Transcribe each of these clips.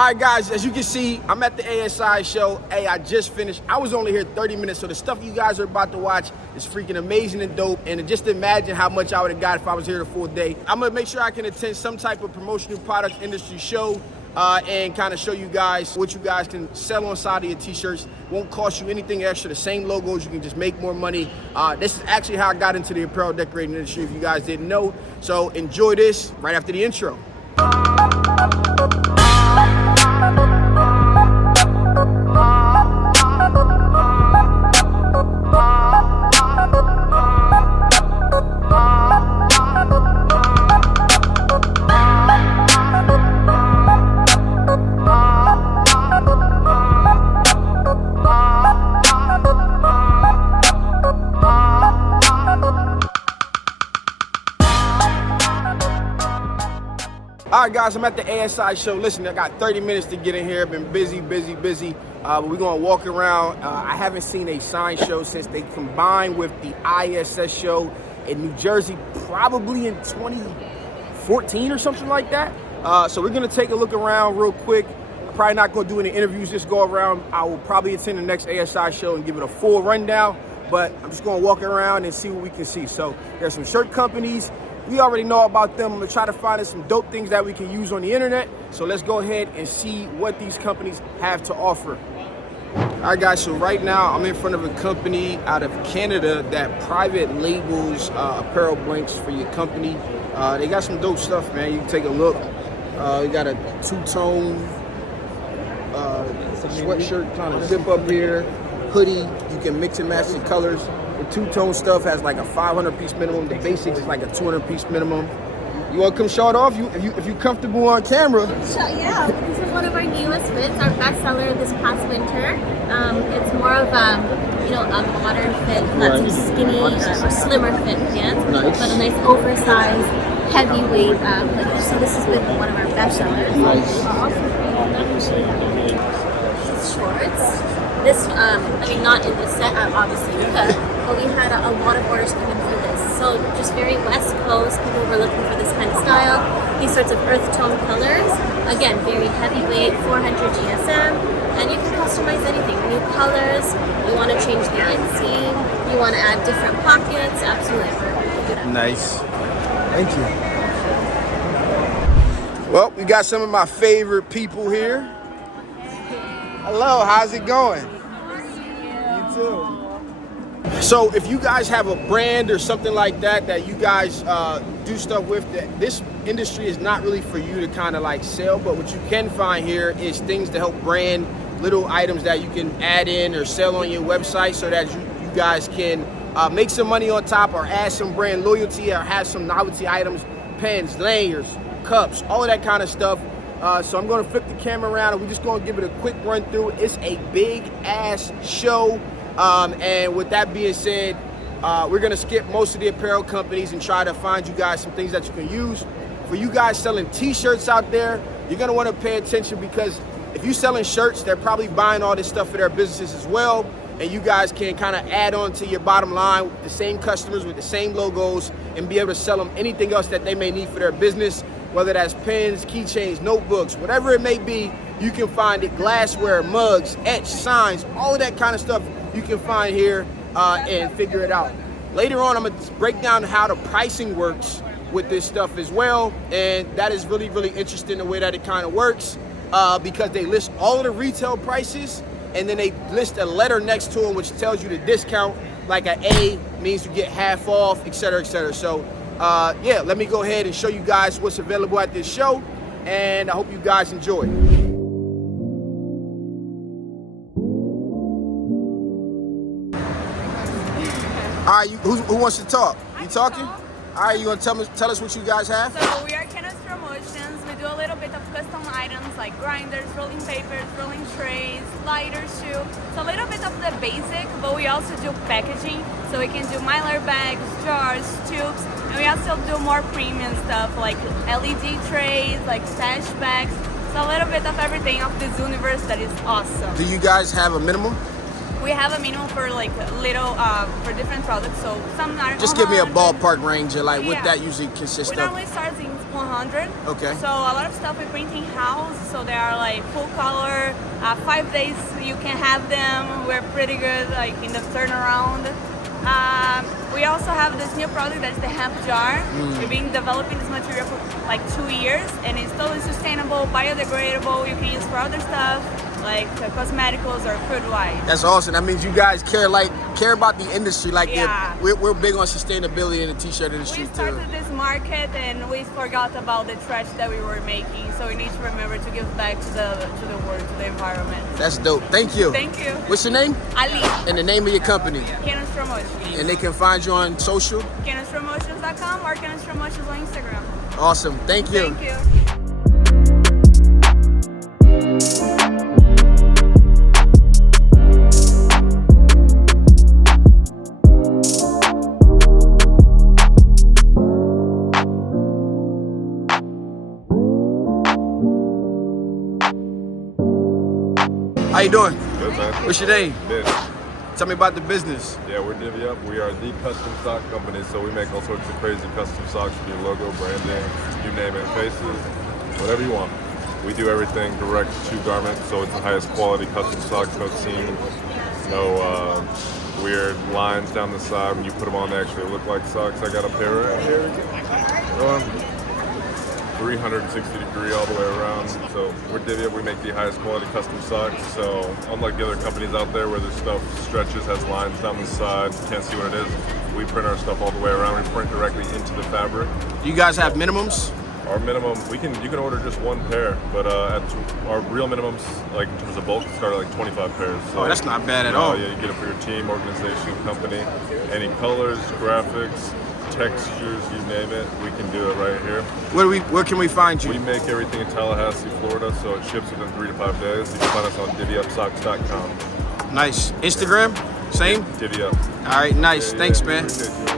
All right, guys, as you can see, I'm at the ASI show. Hey, I just finished. I was only here 30 minutes, so the stuff you guys are about to watch is freaking amazing and dope. And just imagine how much I would have got if I was here the full day. I'm gonna make sure I can attend some type of promotional product industry show and kind of show you guys what you guys can sell on side of your t-shirts. Won't cost you anything extra, the same logos, you can just make more money. This is actually how I got into the apparel decorating industry, if you guys didn't know. So enjoy this right after the intro. All right, guys, I'm at the ASI show. Listen, I got 30 minutes to get in here. I've been busy. But we're gonna walk around. I haven't seen a sign show since they combined with the ISS show in New Jersey, probably in 2014 or something like that. So we're gonna take a look around real quick. I'm probably not gonna do any interviews this go around. I will probably attend the next ASI show and give it a full rundown, but I'm just gonna walk around and see what we can see. So there's some shirt companies. We already know about them. I'm gonna try to find us some dope things that we can use on the internet. So let's go ahead and see what these companies have to offer. All right, guys, so right now I'm in front of a company out of Canada that private labels apparel blanks for your company. They got some dope stuff, man. You can take a look. You got a two-tone sweatshirt kind of zip up here, hoodie. You can mix and match the colors. The two-tone stuff has like a 500-piece minimum. The basics is like a 200-piece minimum. You want to come show it off? If you're comfortable on camera. Yeah, this is one of our newest fits, our best seller this past winter. It's more of a modern fit, not some skinny or slimmer fit pants, but a nice oversized, heavyweight hoodie. So this has been one of our best sellers. Shorts. This, not in this set, obviously, but we had a lot of orders coming for this. So just very West Coast, people were looking for this kind of style, these sorts of earth tone colors. Again, very heavyweight, 400 GSM, and you can customize anything. New colors, you want to change the inseam, you want to add different pockets, absolutely. We can do that. Nice. Thank you. Well, we got some of my favorite people here. Hello, how's it going? You too. So if you guys have a brand or something like that you guys do stuff with, this industry is not really for you to kind of like sell, but what you can find here is things to help brand little items that you can add in or sell on your website so that you guys can make some money on top or add some brand loyalty or have some novelty items, pens, layers, cups, all of that kind of stuff. So I'm going to flip the camera around and we're just going to give it a quick run through. It's a big ass show. And with that being said, we're going to skip most of the apparel companies and try to find you guys some things that you can use. For you guys selling t-shirts out there, you're going to want to pay attention because if you're selling shirts, they're probably buying all this stuff for their businesses as well. And you guys can kind of add on to your bottom line with the same customers, with the same logos, and be able to sell them anything else that they may need for their business. Whether that's pens, keychains, notebooks, whatever it may be, you can find it. Glassware, mugs, etch, signs, all of that kind of stuff you can find here and figure it out. Later on, I'm going to break down how the pricing works with this stuff as well. And that is really, really interesting the way that it kind of works because they list all of the retail prices and then they list a letter next to them which tells you the discount, like an A means you get half off, et cetera, et cetera. So yeah, let me go ahead and show you guys what's available at this show, and I hope you guys enjoy. All right, who wants to talk? You talking? All right, you gonna tell us what you guys have? So we are Canada's Promotions. We do a little bit of custom items like grinders, rolling papers, rolling trays, lighters too. So a little bit of the basic, but we also do packaging. So we can do mylar bags, jars, tubes, and we also do more premium stuff like LED trays, like stash bags. So a little bit of everything of this universe that is awesome. Do you guys have a minimum? We have a minimum for like little for different products. So some are just give me a ballpark range of like what that usually consists we of. normally start in 100. Okay. So a lot of stuff we print in house. So they are like full color. 5 days you can have them. We're pretty good like in the turnaround. We also have this new product that's the hemp jar. We've been developing this material for like 2 years, and it's totally sustainable, biodegradable. You can use for other stuff like cosmeticals or food-wise. That's awesome. That means you guys care about the industry. Like Yeah. we're big on sustainability in the t-shirt industry We too. started this market and we forgot about the trash that we were making, so we need to remember to give back to the world, to the environment. That's dope. Thank you. Thank you. What's your name? Ali, And the name of your company. Cannons Promotion. And they can find you on social. CannonsPromotions.com or Cannons Promotions on Instagram. Awesome. Thank you. Thank you. How you doing? Good, man. What's your name? Mitch. Tell me about the business. Yeah, we're Divvy Up. We are the custom sock company, so we make all sorts of crazy custom socks for your logo, branding, you name it, faces, whatever you want. We do everything direct to garment, so it's the highest quality custom socks, no seams, no weird lines down the side. When you put them on, they actually look like socks. I got a pair right here. 360 degree all the way around. So we're Divvy Up. We make the highest quality custom socks. So unlike the other companies out there where their stuff stretches, has lines down the side, you can't see what it is, we print our stuff all the way around. We print directly into the fabric. You guys have minimums? Our minimum, you can order just one pair, but our real minimums, like in terms of bulk, start at like 25 pairs. So, Oh, that's not bad at all. Yeah, you get it for your team, organization, company, any colors, graphics, textures, you name it, we can do it right here. Where can we find you? We make everything in Tallahassee, Florida, so it ships within 3 to 5 days. You can find us on divvyupsocks.com. Nice. Instagram? Same? Divvy Up. All right, nice. Yeah, Thanks, yeah, man. appreciate you, man.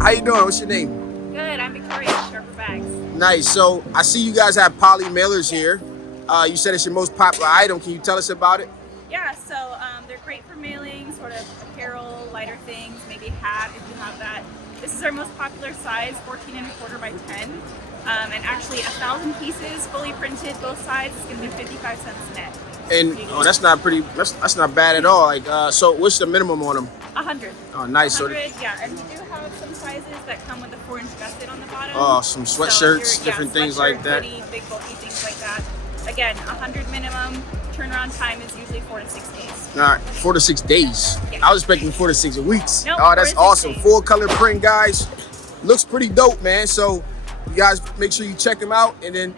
How you doing? What's your name? Good, I'm Victoria, Sharper Bags. Nice. So I see you guys have poly mailers here. You said it's your most popular item. Can you tell us about it? Yeah, so they're great for mailing, sort of apparel, lighter things, maybe a hat if you have that. This is our most popular size, 14¼ by 10. And actually 1,000 pieces, fully printed, both sides. It's gonna be 55 cents net. And that's not pretty. That's not bad at all. Like, so what's the minimum on them? 100. Oh, nice. 100, yeah, and we do have some sizes that come with a 4-inch gusset on the bottom. Oh, some sweatshirts, So different things like that. Hoodie, big bulky things like that. Again, 100 minimum. Turnaround time is usually 4 to 6 days. All right, 4 to 6 days. Yeah. I was expecting 4 to 6 weeks. Nope, Oh, 4 that's to 6 awesome. days. Full color print, guys. Looks pretty dope, man. So you guys make sure you check them out and then,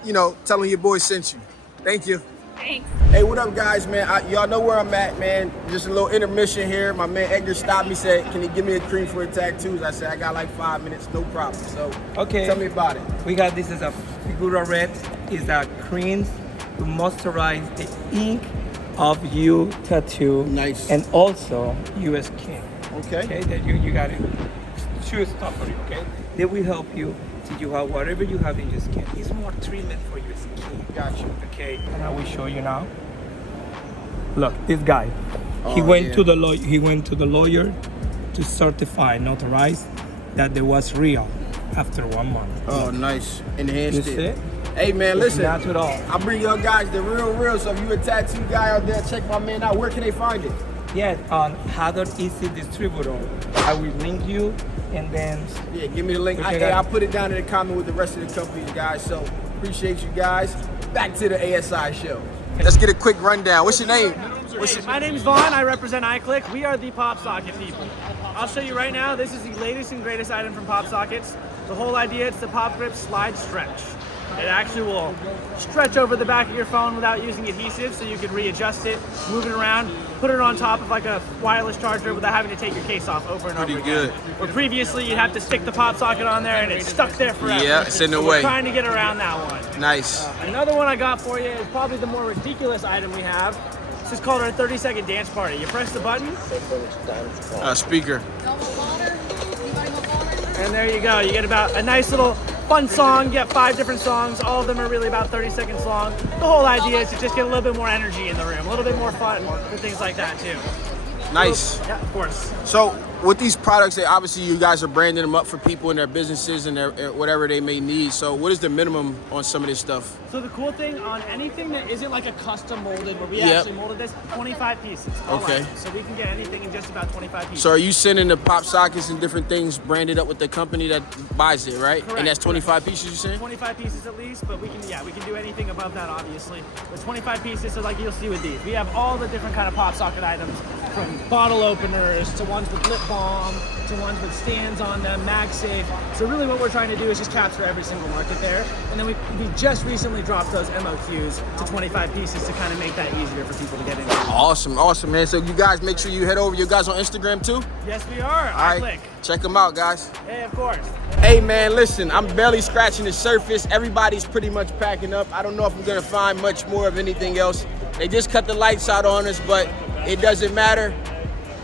tell them your boy sent you. Thank you. Thanks. Hey, what up, guys, man? Y'all know where I'm at, man. Just a little intermission here. My man Edgar stopped me, said, can you give me a cream for the tattoos? I said, I got like 5 minutes, no problem. So Okay. tell me about it. We got this as a Figura Red. Is a cream to moisturize the ink of your tattoo. Nice. And also your skin. Okay. Okay, that you got it. Two stuff for you, okay? They will help you to you have whatever you have in your skin. It's more treatment for your skin. Gotcha. Okay, and I will show you now. Look, this guy. He Oh, went yeah. to the lawyer. He went to the lawyer to certify, notarize that there was real after 1 month. Oh, nice. Enhanced You see? it. Hey, man, It's listen. natural. I bring y'all guys the real. So if you a tattoo guy out there, check my man out. Where can they find it? Yes, on Hadar Easy Distributor. I will link you, and then Yeah, give me the link. Okay, I'll put it down in the comment with the rest of the companies, guys. So appreciate you guys. Back to the ASI show. Let's get a quick rundown. What's your name? My name's Vaughn. I represent iClick. We are the PopSocket people. I'll show you right now. This is the latest and greatest item from PopSockets. The whole idea, it's the Pop Grip Slide Stretch. It actually will stretch over the back of your phone without using adhesive, so you can readjust it, move it around, put it on top of like a wireless charger without having to take your case off over and over again. Pretty good. Where previously you'd have to stick the pop socket on there and it's stuck there forever. Yeah, it's in the So way. We're trying to get around that one. Nice. Another one I got for you is probably the more ridiculous item we have. This is called our 30-second dance party. You press the button, Speaker. and there you go. You get about a nice little fun song. You get 5 different songs. All of them are really about 30 seconds long. The whole idea is to just get a little bit more energy in the room, a little bit more fun for things like that too. Nice. Yeah, of course. So with these products, obviously you guys are branding them up for people in their businesses and their whatever they may need. So what is the minimum on some of this stuff? So the cool thing on anything that isn't like a custom molded, where we Yep. actually molded this, 25 pieces. all Okay. items. So we can get anything in just about 25 pieces. So are you sending the PopSockets and different things branded up with the company that buys it, right? Correct, And that's 25 pieces, you saying? 25 pieces at least, but we can do anything above that, obviously. But 25 pieces, so like you'll see with these, we have all the different kind of pop socket items, from bottle openers to ones with lip balm to ones with stands on them, MagSafe. So really what we're trying to do is just capture every single market there. And then we just recently dropped those MOQs to 25 pieces to kind of make that easier for people to get into. Awesome, awesome, man. So you guys make sure you head over. You guys on Instagram too? Yes, we are. All right, iClick. check them out, guys. Hey, of course. Hey man, listen, I'm barely scratching the surface. Everybody's pretty much packing up. I don't know if I'm gonna find much more of anything else. They just cut the lights out on us, but it doesn't matter.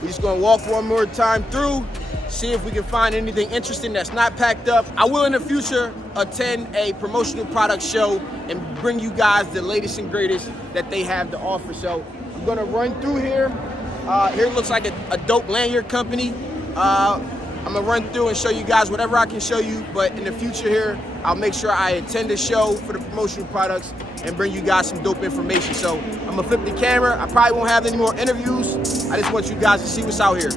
We're just gonna walk one more time through, see if we can find anything interesting that's not packed up. I will in the future attend a promotional product show and bring you guys the latest and greatest that they have to offer. So I'm gonna run through here. Here looks like a dope lanyard company. I'm gonna run through and show you guys whatever I can show you, but in the future here, I'll make sure I attend a show for the promotional products and bring you guys some dope information. So I'm gonna flip the camera. I probably won't have any more interviews. I just want you guys to see what's out here.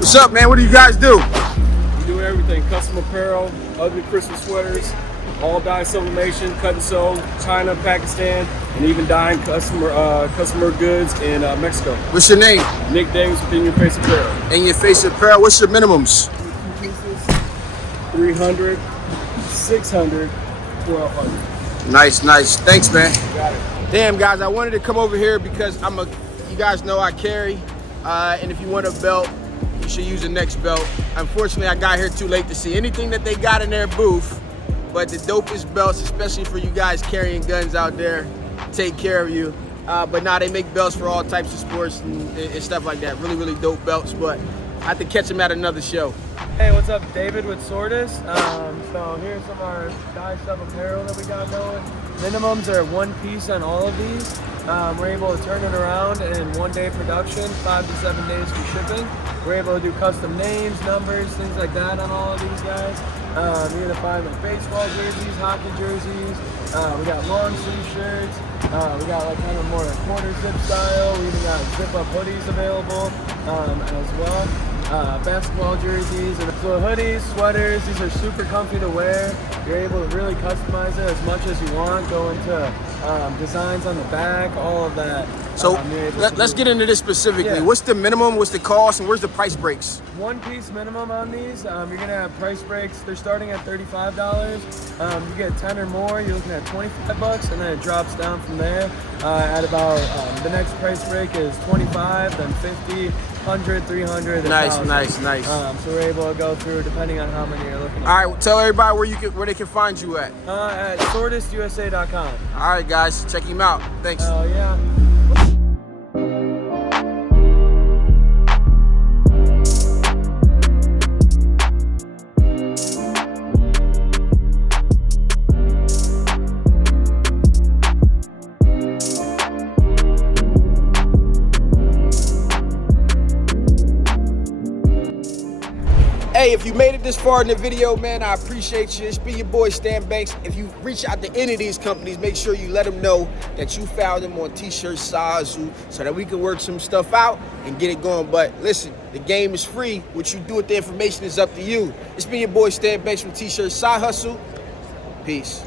What's up, man? What do you guys do? We do everything, custom apparel, ugly Christmas sweaters, all dye sublimation, cut and sew, China, Pakistan, and even dyeing customer goods in Mexico. What's your name? Nick Davis with In Your Face Apparel. In Your Face Apparel. What's your minimums? 300, 600, 1200. Nice, nice. Thanks, man. Got it. Damn, guys, I wanted to come over here because you guys know I carry, and if you want a belt, you should use the next belt. Unfortunately, I got here too late to see anything that they got in their booth, but the dopest belts, especially for you guys carrying guns out there, take care of you. But now they make belts for all types of sports and stuff like that. Really, really dope belts, but I have to catch them at another show. Hey, what's up? David with Sortis. So here's some of our dye sub apparel that we got going. Minimums are 1 piece on all of these. We're able to turn it around in 1 day production, 5 to 7 days for shipping. We're able to do custom names, numbers, things like that on all of these guys. You're gonna find like baseball jerseys, hockey jerseys. We got long sleeve shirts. We got like kind of more quarter zip style. We even got zip up hoodies available as well. Basketball jerseys, and so hoodies, sweaters, these are super comfy to wear. You're able to really customize it as much as you want, go into designs on the back, all of that. So let's get into this specifically. Yeah. What's the minimum, what's the cost, and where's the price breaks? 1 piece minimum on these. You're gonna have price breaks. They're starting at $35. You get 10 or more, you're looking at $25, and then it drops down from there. At about the next price break is 25, then 50, 100, 300. Nice, 1,000. nice. So we're able to go through depending on how many you're looking at. All right, well, tell everybody where they can find you at. At sortisusa.com. All right, guys, check him out. Thanks. Oh yeah. Hey, if you made it this far in the video, man, I appreciate you. It's been your boy Stan Banks. If you reach out to any of these companies, make sure you let them know that you found them on T-shirt Sazu so that we can work some stuff out and get it going. But listen, the game is free. What you do with the information is up to you. It's been your boy Stan Banks from T-shirt Side Hustle. Peace.